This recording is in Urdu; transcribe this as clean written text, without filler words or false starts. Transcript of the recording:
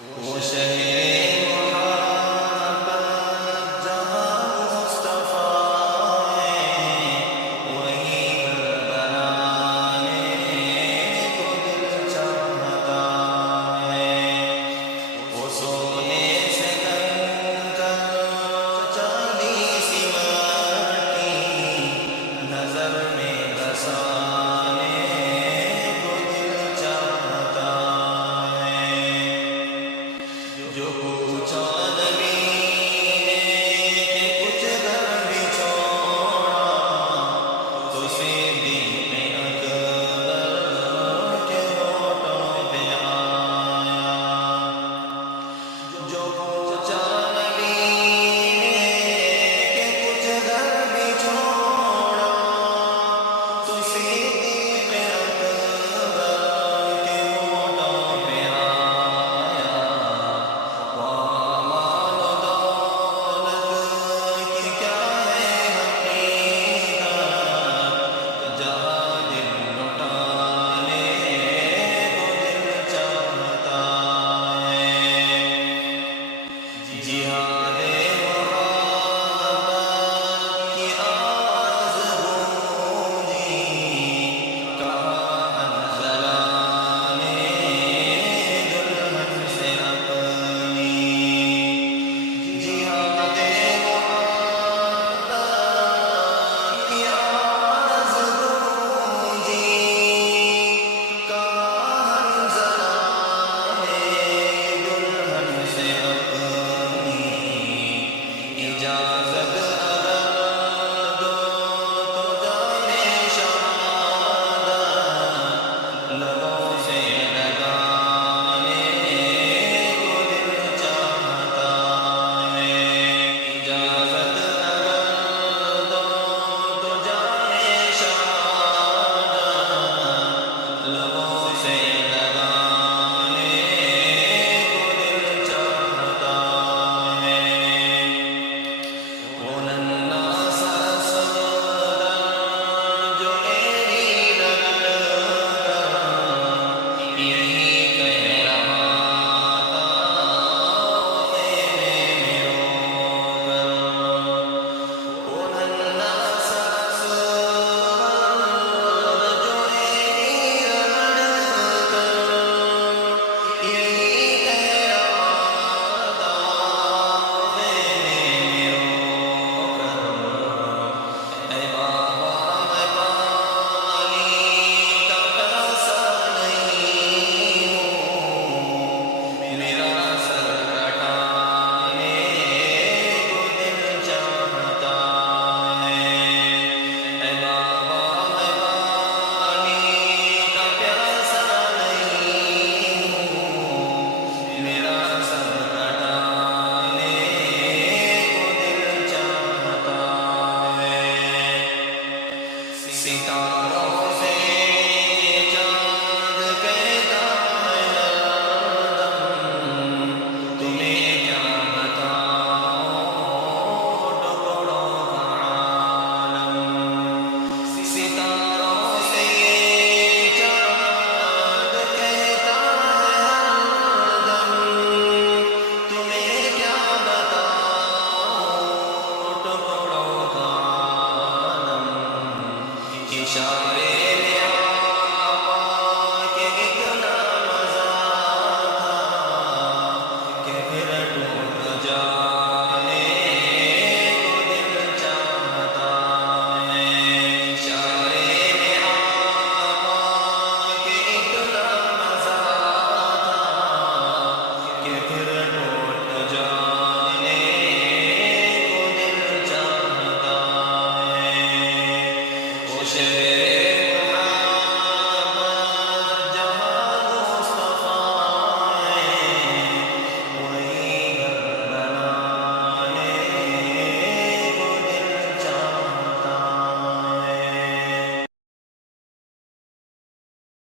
وہ شہر محبت جہاں مصطفیٰ ہے، وہی گھر بنانے کو دل چاہتا ہے۔ وہ سونے سے کر چاندی سی مٹی نظر میں بسانے کو دل چاہتا ہے۔ جو پوچھا نبی نے کہ کچھ گھر بھی چھوڑا، تو صدیق اکبر کے ہونٹوں پہ آیا۔ جو پوچھا نبی نے کہ کچھ گھر بھی چھوڑا، تو صدیق اکبر کے ہونٹوں پہ آیا۔ وہاں مال و دولت کی کیا ہے حقیقت، جہاں دل لٹانے کو دل چاہتا ہے۔ جہاد محبت کی آواز گونجی، کہا حنظلہ نے دلہن سے اپنی۔ جہاد محبت کی آواز گونجی، کہا حنظلہ نے دلہن سے اپنی۔ اجازت اگر دو تو جانے شہادت لبوں سے لگانے کو دل چاہتا ہے۔ اجازت اگر دو تو جانے شہادت لبوں سے لگانے کو دل چاہتا ہے۔ وہ ننھا سا صدر جو میری رگڑ کر یہی کہہ رہا تھا خیمے میں رو کر۔ وہ ننھا سا صدر جو میری رگڑ کر یہی کہہ رہا تھا خیمے میں رو کر۔ اے بابا میں پانی کا پیاسا نہیں ہوں، میرا